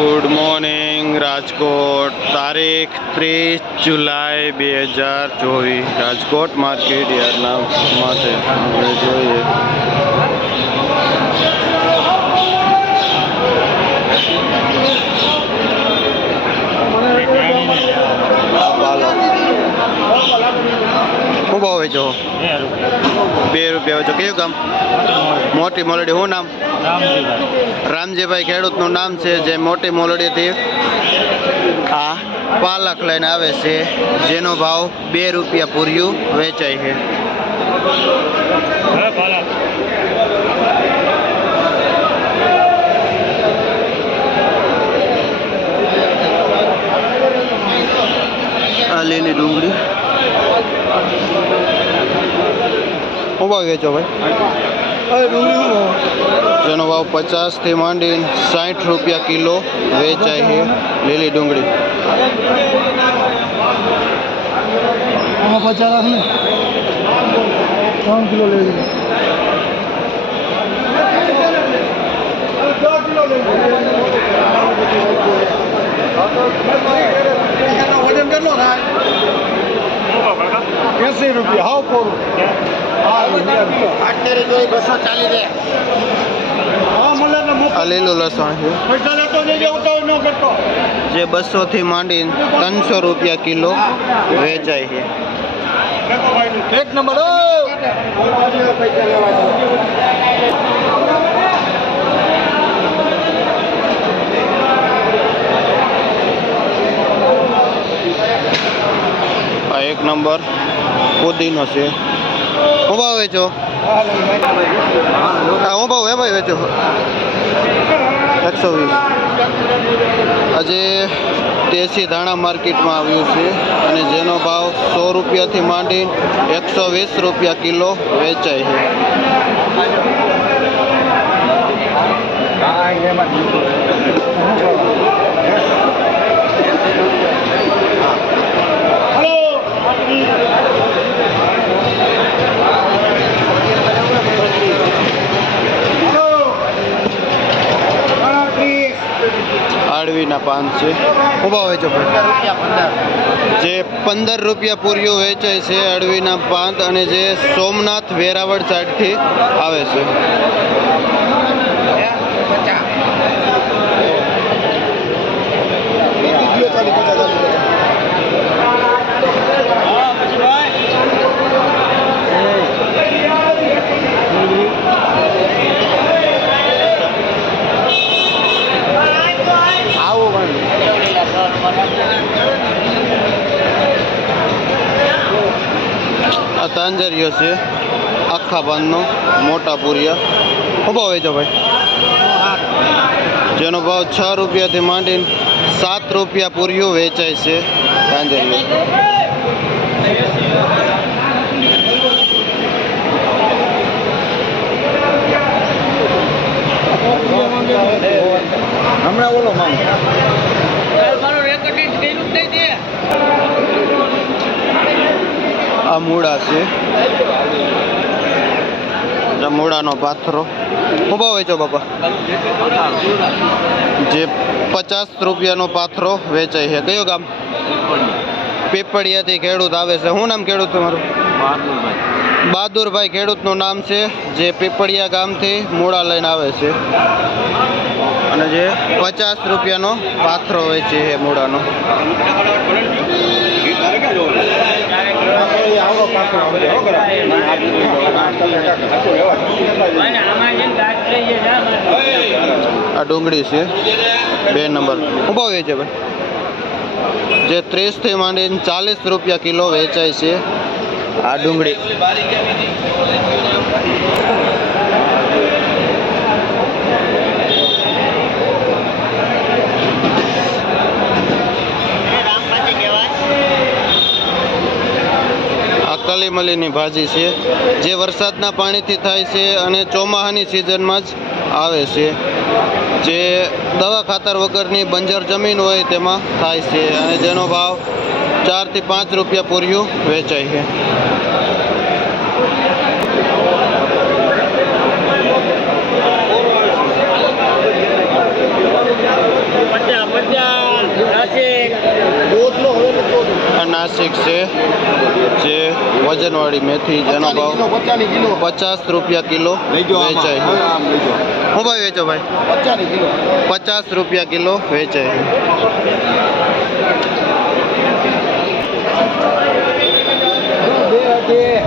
Good morning, Rajkot. તારીખ ત્રીસ જુલાઈ બે હજાર ચોવીસ. રાજકોટ માર્કેટ યાર્ડના માટે આપણે જોઈએ આ પાલક શું ભાવ વેચો બે રૂપિયા વેચો કયું ગામ? મોટી મોલડી, શું નામ? રામજીભાઈ ખેડૂતનું નામ છે, જે મોટી મોલડીથી આ પાલક લઈને આવે છે, જેનો ભાવ બે રૂપિયા પૂર્યું વેચાય છે. લીલી ડુંગળી. શું ભાવ વેચો ભાઈ જેનો ભાવ પચાસથી માંડીને સાઠ રૂપિયા કિલો વેચાય છે લીલી ડુંગળી. ત્રણ કિલો વજન કેટલો થાય એસી રૂપિયા હાવ કોરું બસો ચાલીસ દે હા મળે ને મુફત. આ લીલું લસણ છે પૈસા લેતો જઈએ ઉતાવળ ન કરતો જે બસોથી માંડીને ત્રણસો રૂપિયા કિલો વેચાય છે એક નંબર પૈસા લેવા આ એક નંબર પુદીનો છે શું ભાવ વેચો? હા, હું ભાવ એ ભાઈ, વેચો. એકસો વીસ. આજે દેશી ધાણા માર્કેટમાં આવ્યું છે અને જેનો ભાવ સો રૂપિયાથી માંડી એકસો વીસ રૂપિયા કિલો વેચાય છે. પાન છે વેચો જે પંદર રૂપિયા પૂરીઓ વેચાય છે અળવીના પાંદ અને જે સોમનાથ વેરાવળ સાઈડથી આવે છે. તાંજરિયો છે. આખા પાનનો મોટા પૂરિયા. શું ભાવ વેચો ભાઈ. જેનો ભાવ છ રૂપિયાથી માંડીને સાત રૂપિયા પૂરીઓ વેચાય છે પાંજરીઓ હમણાં બોલો માંગ મૂળા છે. આ મૂળાનો પાથરો. ભાવ વેચો બાપા? જે પચાસ રૂપિયાનો પાથરો વેચાય છે. કયો ગામ? પીપળિયાથી ખેડૂત આવે છે. શું નામ ખેડૂત તમારું? બહાદુરભાઈ ખેડૂતનું નામ છે. જે પીપળિયા ગામથી મૂળા લઈને આવે છે. અને જે પચાસ રૂપિયાનો પાથરો વેચે છે મૂળાનો. આ ડુંગળી છે. બે નંબર. ઊભો વેચે ભાઈ? જે ત્રીસથી માંડીને ચાલીસ રૂપિયા કિલો વેચાય છે આ ડુંગળી. કાલી મલીની ભાજી છે જે વરસાદના પાણીથી થાય છે અને ચોમાહાની સિઝનમાં જ આવે છે. જે દવા ખાતર વગરની બંજર જમીન હોય તેમાં થાય છે અને જેનો ભાવ ચારથી પાંચ રૂપિયા પૂર્યું વેચાય છે. નાસિક છે. વજનવાળી મેથી જેનો ભાવ પચાસ રૂપિયા કિલો વેચાય હું ભાઈ વેચો ભાઈ? પચાસ રૂપિયા કિલો વેચાય છે બે હતી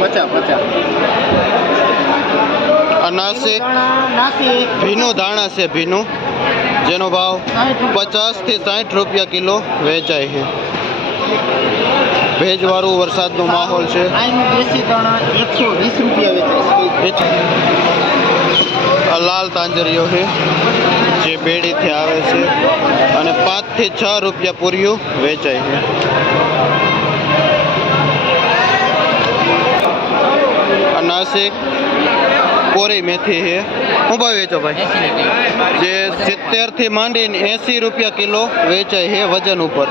પચાસ પચાસ નાસિક ભીનું ધાણા છે ભીનું, જેનો ભાવ પચાસથી સાઠ રૂપિયા કિલો વેચાય છે. ભેજવાળું વરસાદનો માહોલ છે. આ લાલ તાંજરીઓ છે, જે બેડીથી આવે છે અને પાંચથી છ રૂપિયા પૂર્યું વેચાય છે. નાસિક કોરી મેથી છે. શું ભાવ વેચો ભાઈ? જે સિત્તેરથી માંડીને એસી રૂપિયા કિલો વેચાય છે વજન ઉપર.